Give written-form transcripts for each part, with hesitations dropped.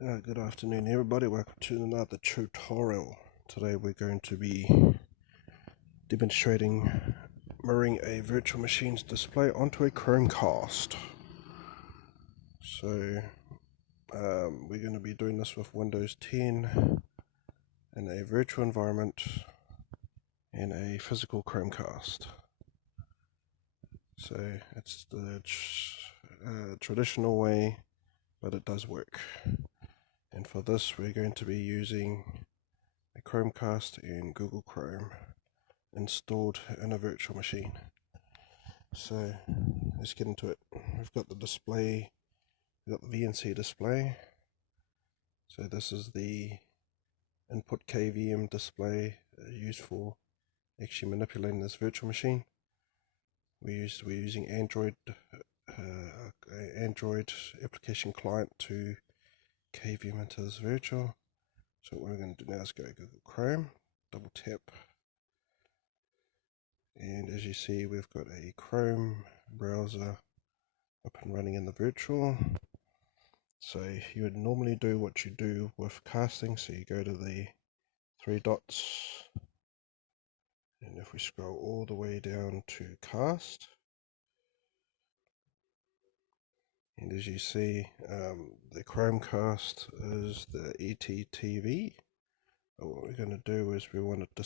Good afternoon everybody, welcome to another tutorial. Today we're going to be demonstrating mirroring a virtual machine's display onto a Chromecast. So we're going to be doing this with Windows 10 in a virtual environment and a physical Chromecast. So it's the traditional way, but it does work. And for this we're going to be using a Chromecast and Google Chrome installed in a virtual machine. So let's get into it. We've got the display, we've got the VNC display. So this is the input KVM display used for actually manipulating this virtual machine. We're using Android application client to KVM into this virtual. So what we're going to do now is go to Google Chrome, double tap, and as you see we've got a Chrome browser up and running in the virtual. So you would normally do what you do with casting, so you go to the three dots, and if we scroll all the way down to cast, and as you see the Chromecast is the ETTV. What we're going to do is we want to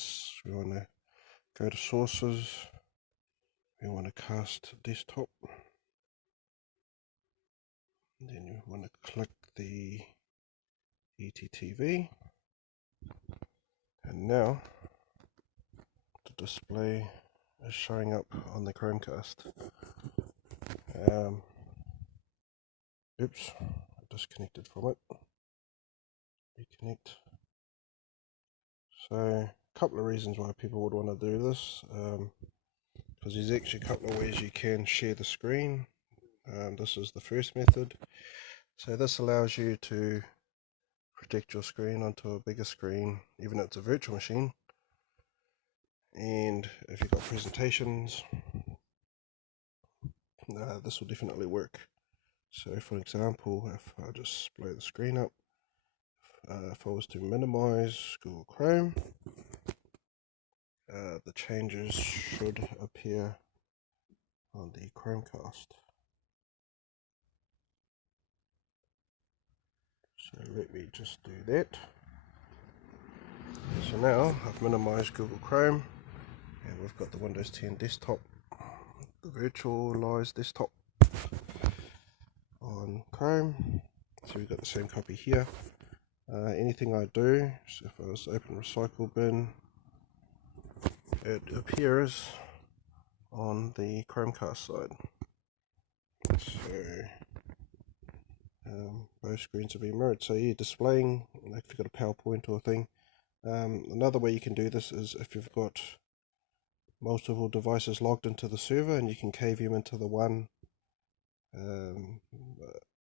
go to sources, we want to cast desktop, and then you want to click the ETTV, and now the display is showing up on the Chromecast. Oops, I disconnected from it. Reconnect. So a couple of reasons why people would want to do this, because there's actually a couple of ways you can share the screen. This is the first method. So this allows you to project your screen onto a bigger screen, even though it's a virtual machine. And if you've got presentations, this will definitely work. So for example, if I just blow the screen up, if I was to minimize Google Chrome, the changes should appear on the Chromecast. So let me just do that. So now I've minimized Google Chrome and we've got the Windows 10 desktop, the virtualized desktop on Chrome. So we've got the same copy here. Anything I do, so if I was to open recycle bin, it appears on the Chromecast side. So both screens will be mirrored. So you're displaying, like if you've got a PowerPoint or a thing. Another way you can do this is if you've got multiple devices logged into the server and you can KVM into the one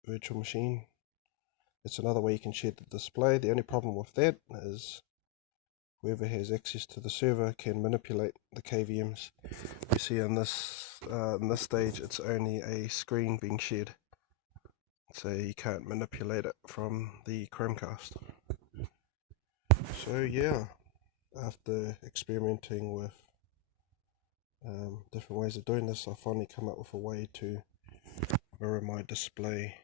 virtual machine. It's another way you can share the display. The only problem with that is whoever has access to the server can manipulate the KVMs. You see in this stage it's only a screen being shared, so you can't manipulate it from the Chromecast. So yeah, after experimenting with different ways of doing this, I finally come up with a way to mirror my display,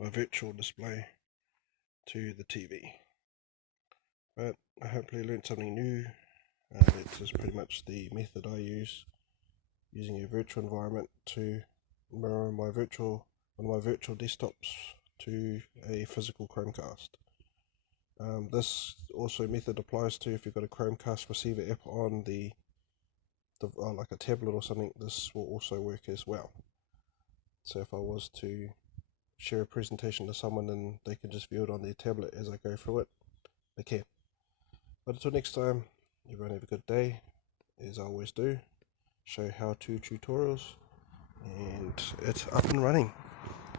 my virtual display, to the TV. But I hopefully learned something new. This is pretty much the method I use, using a virtual environment to mirror one of my virtual desktops to a physical Chromecast. This also method applies to if you've got a Chromecast receiver app on like a tablet or something. This will also work as well. So if I was to share a presentation to someone and they can just view it on their tablet as I go through it, they can. But until next time, everyone have a good day. As I always do, show how-to tutorials, and it's up and running.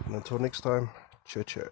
And until next time, ciao ciao.